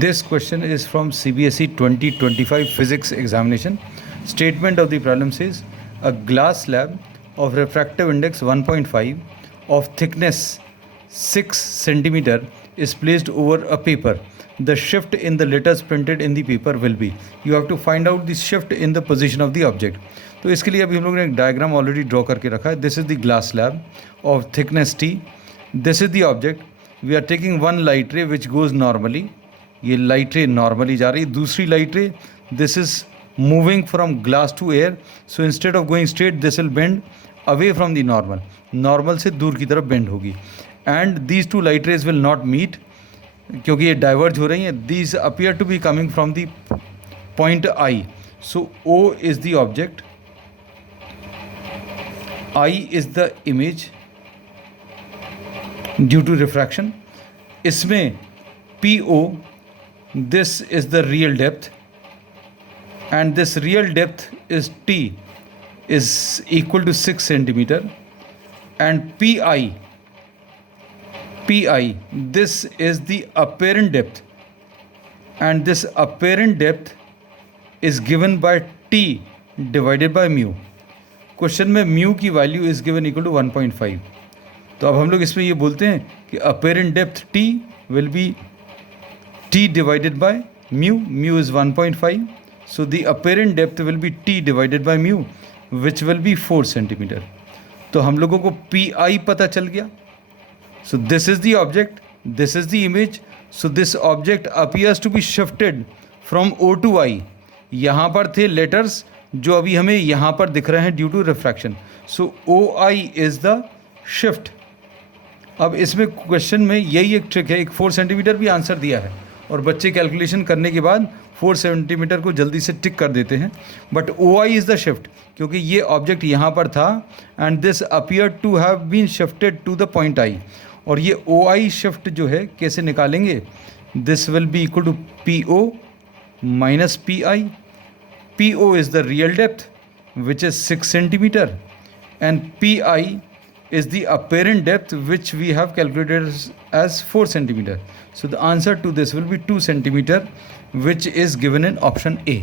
This question is from CBSE 2025 physics examination. Statement of the problem says a glass slab of refractive index 1.5 of thickness 6 centimeter is placed over a paper. The shift in the letters printed in the paper will be. You have to find out the shift in the position of the object. तो इसके लिए अभी हम लोग ने एक diagram already draw करके रखा है. This is the glass slab of thickness T. This is the object. We are taking one light ray which goes normally. ये लाइट रे नॉर्मली जा रही है. दूसरी light ray, this is moving from glass to air. So instead of going straight this will bend away from the normal. Normal से दूर की तरफ bend होगी. And these two light rays will not meet क्योंकि ये diverge हो रही हैं. These appear to be coming from the point I. So O is the object, I is the image due to refraction. इसमें PO, this is the real depth, and this real depth is T is equal to 6 centimeter, and PI, this is the apparent depth, and this apparent depth is given by T divided by mu. Question में mu की value is given equal to 1.5. तो अब हम लोग इसमें ये बोलते हैं कि apparent depth T will be T divided by mu. Mu is 1.5. So the apparent depth will be T divided by mu which will be 4 centimetre. तो हम लोगों को पी आई पता चल गया. So this is the object, this is the image. So this object appears to be shifted from O to I. यहाँ पर थे लेटर्स जो अभी हमें यहाँ पर दिख रहे हैं due to refraction. So O I is the shift. अब इसमें क्वेश्चन में यही एक ट्रिक है. एक 4 सेंटीमीटर भी आंसर दिया है और बच्चे कैलकुलेशन करने के बाद 4 सेंटीमीटर को जल्दी से टिक कर देते हैं. But O I is the shift क्योंकि ये ऑब्जेक्ट यहाँ पर था and this appear to have been shifted to the point I. और ये ओ आई शिफ्ट जो है कैसे निकालेंगे? This will be equal to P O minus P I. PO is the real depth which is 6 centimeter and PI is the apparent depth which we have calculated as 4 centimeter. So the answer to this will be 2 centimeter which is given in option A.